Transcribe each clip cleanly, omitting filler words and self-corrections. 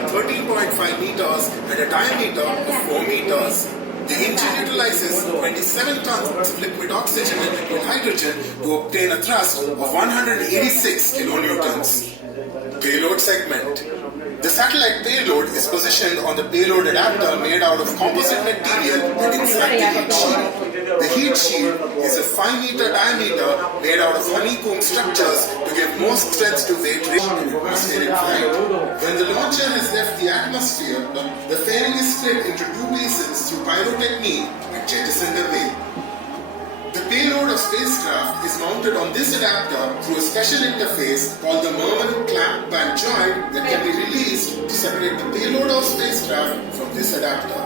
with 13.5 meters and a diameter of 4 meters. The engine utilizes 27 tons of liquid oxygen and liquid hydrogen to obtain a thrust of 186 kilonewtons. Payload segment. The satellite payload is positioned on the payload adapter made out of composite material and inside the heat shield. The heat shield is a 5 meter diameter made out of honeycomb structures to give more strength to weight ratio in atmospheric flight. When the launcher has left the atmosphere, the fairing is split into two pieces through pyrotechnique and jettisoned away. The payload of spacecraft is mounted on this adapter through a special interface called the Merman clamp back joint that can be released to separate the payload of spacecraft from this adapter.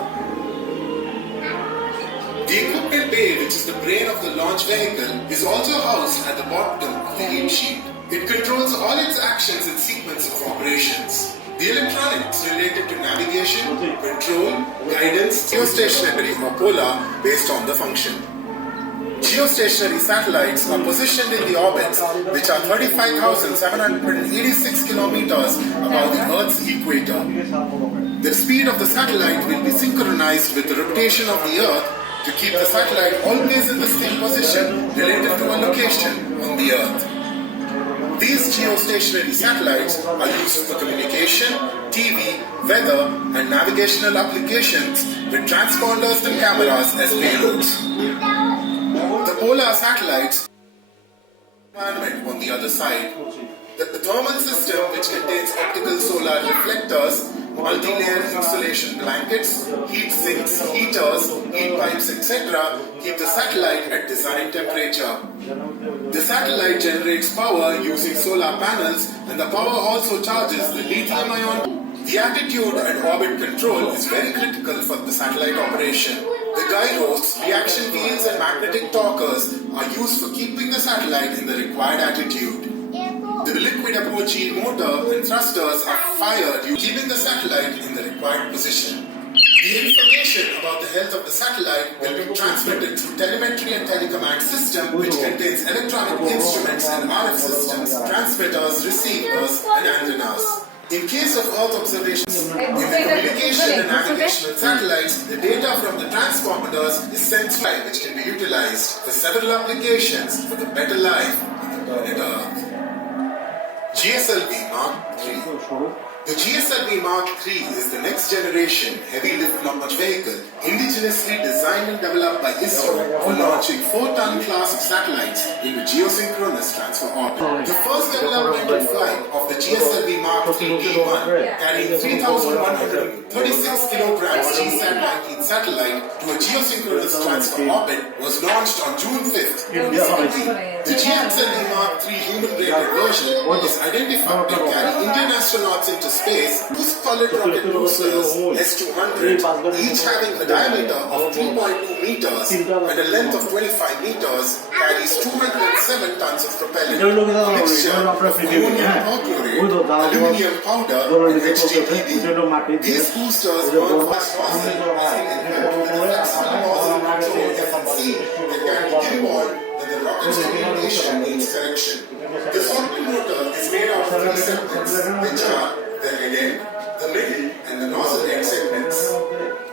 The equipment bay, which is the brain of the launch vehicle, is also housed at the bottom of the heat shield. It controls all its actions and sequence of operations. The electronics related to navigation, control, guidance, geostationary or polar based on the function. Geostationary satellites are positioned in the orbits which are 35,786 kilometers above the Earth's equator. The speed of the satellite will be synchronized with the rotation of the Earth to keep the satellite always in the same position relative to a location on the Earth. These geostationary satellites are used for communication, TV, weather and navigational applications with transponders and cameras as payloads. The polar satellites environment on the other side. The thermal system, which contains optical solar reflectors, multi-layer insulation blankets, heat sinks, heaters, heat pipes, etc., keep the satellite at design temperature. The satellite generates power using solar panels, and the power also charges the lithium-ion. The attitude and orbit control is very critical for the satellite operation. The gyros, reaction wheels and magnetic torquers are used for keeping the satellite in the required attitude. The liquid apogee motor and thrusters are fired, keeping the satellite in the required position. The information about the health of the satellite will be transmitted through telemetry and telecommand system, which contains electronic instruments and RF systems, transmitters, receivers and antennas. In case of Earth observations, in the communication and navigational satellites, the data from the transponders is sent live, which can be utilized for several applications for the better life on the planet Earth. GSLV Mark III. The GSLV Mark III is the next generation heavy lift launch vehicle indigenously designed and developed by Isro for launching 4-ton class of satellites into geosynchronous transfer orbit. The first developmental flight of the GSLV Mark III D1 carrying 3,136 kilograms GSAT-19 satellite to a geosynchronous transfer orbit was launched on June 5th, 2017. The GSLV Mark III human-rated version is identified to carry Indian astronauts into space, two solid rocket boosters S-200, each having a diameter of 3.2 meters and a length of 25 meters, carries 207 tons of propellant, a mixture of ammonium perchlorate, aluminium powder and HTPB. These boosters burn fast nozzle as it inherent with a flexible nozzle control FNC that can be gimballed when the rocket's orientation needs correction. The throttle motor is made out of 3 segments, which are the head end, the middle and the nozzle end segments.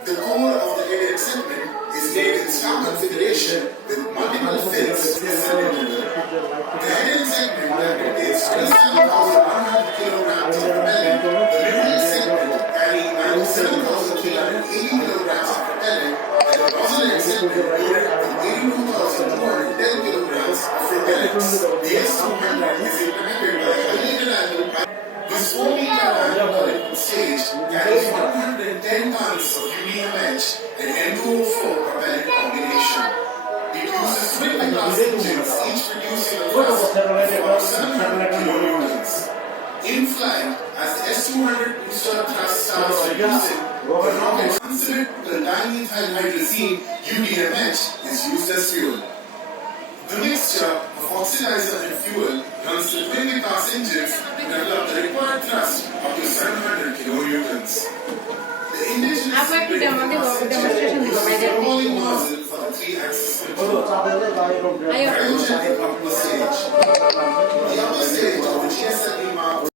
The core of the head end segment is made in star configuration with multiple fins ascending to the head end segment that contains 27,100 kilograms of propellant, the middle segment carrying 97,380 kilograms of propellant, and the nozzle end segment loaded with 82,210 kilograms of propellants. The S-200 is implemented by a highly reliable pipe. This 4-meter diameter stage carries 110 tons of UDMH and N2O4 propellant combination. It uses twin-class engines, each producing a thrust of about 700 kilonewtons. In flight, as the S-200 booster thrust starts reducing, the rocket's unsymmetrical dimethyl hydrazine UDMH is used as fuel. The mixture of oxidizer and fuel runs the twin-class engines to develop the required thrust up to 700 kilonewtons. The indigenous demonstration uses a rolling nozzle for the 3-axis control. Cryogenic upper stage. The upper stage of the GSLV Mark III